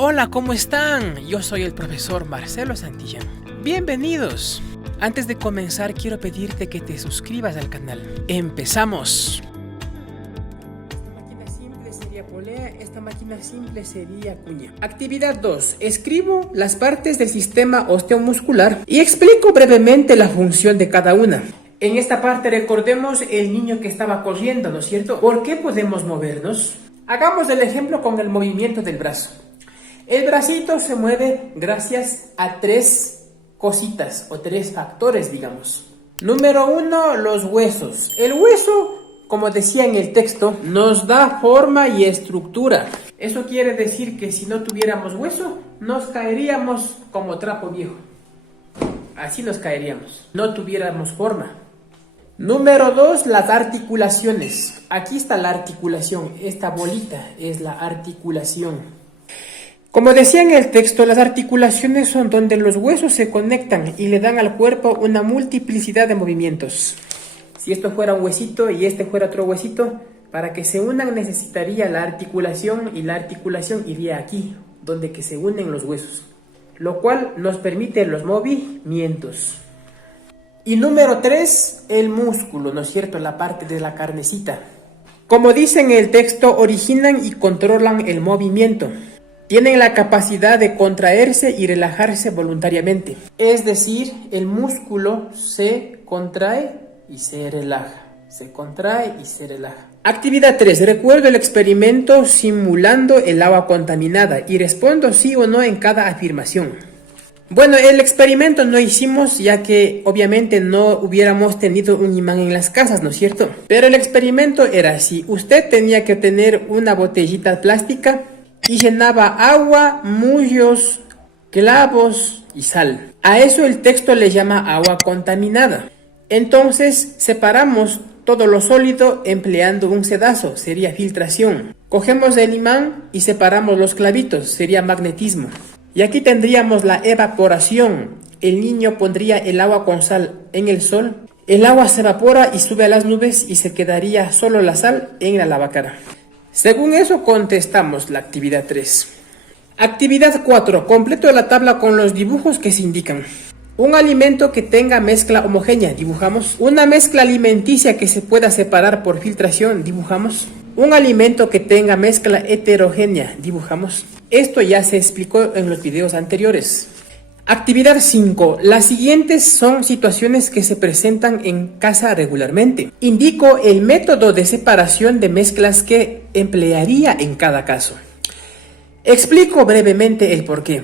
Hola, ¿cómo están? Yo soy el profesor Marcelo Santillán. Bienvenidos. Antes de comenzar, quiero pedirte que te suscribas al canal. ¡Empezamos! Esta máquina simple sería polea, esta máquina simple sería cuña. Actividad 2. Escribo las partes del sistema osteomuscular y explico brevemente la función de cada una. En esta parte recordemos el niño que estaba corriendo, ¿no es cierto? ¿Por qué podemos movernos? Hagamos el ejemplo con el movimiento del brazo. El bracito se mueve gracias a tres cositas o tres factores, digamos. Número 1, los huesos. El hueso, como decía en el texto, nos da forma y estructura. Eso quiere decir que si no tuviéramos hueso, nos caeríamos como trapo viejo. Así nos caeríamos, no tuviéramos forma. Número 2, las articulaciones. Aquí está la articulación, esta bolita es la articulación. Como decía en el texto, las articulaciones son donde los huesos se conectan y le dan al cuerpo una multiplicidad de movimientos. Si esto fuera un huesito y este fuera otro huesito, para que se unan necesitaría la articulación y la articulación iría aquí, donde que se unen los huesos, lo cual nos permite los movimientos. Y número 3, el músculo, ¿no es cierto? La parte de la carnecita. Como dice en el texto, originan y controlan el movimiento. Tienen la capacidad de contraerse y relajarse voluntariamente. Es decir, el músculo se contrae y se relaja. Se contrae y se relaja. Actividad 3. Recuerdo el experimento simulando el agua contaminada y respondo sí o no en cada afirmación. Bueno, el experimento no hicimos ya que obviamente no hubiéramos tenido un imán en las casas, ¿no es cierto? Pero el experimento era así. Usted tenía que tener una botellita plástica y llenaba agua, muslos, clavos y sal. A eso el texto le llama agua contaminada. Entonces separamos todo lo sólido empleando un sedazo, sería filtración. Cogemos el imán y separamos los clavitos, sería magnetismo. Y aquí tendríamos la evaporación. El niño pondría el agua con sal en el sol. El agua se evapora y sube a las nubes y se quedaría solo la sal en la lavacara. Según eso contestamos la actividad 3. Actividad 4. Completo la tabla con los dibujos que se indican. Un alimento que tenga mezcla homogénea, dibujamos. Una mezcla alimenticia que se pueda separar por filtración, dibujamos. Un alimento que tenga mezcla heterogénea, dibujamos. Esto ya se explicó en los videos anteriores. Actividad 5. Las siguientes son situaciones que se presentan en casa regularmente. Indico el método de separación de mezclas que emplearía en cada caso. Explico brevemente el porqué.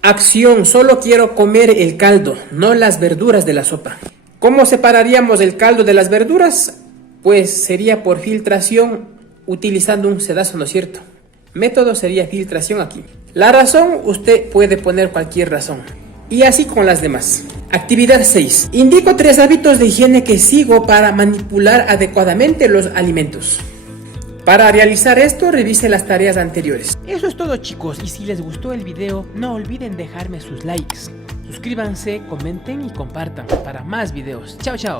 Acción: solo quiero comer el caldo, no las verduras de la sopa. ¿Cómo separaríamos el caldo de las verduras? Pues sería por filtración utilizando un sedazo, ¿no es cierto? Método sería filtración aquí. La razón, usted puede poner cualquier razón. Y así con las demás. Actividad 6. Indico 3 hábitos de higiene que sigo para manipular adecuadamente los alimentos. Para realizar esto, revise las tareas anteriores. Eso es todo, chicos, y si les gustó el video, no olviden dejarme sus likes. Suscríbanse, comenten y compartan para más videos. Chao, chao.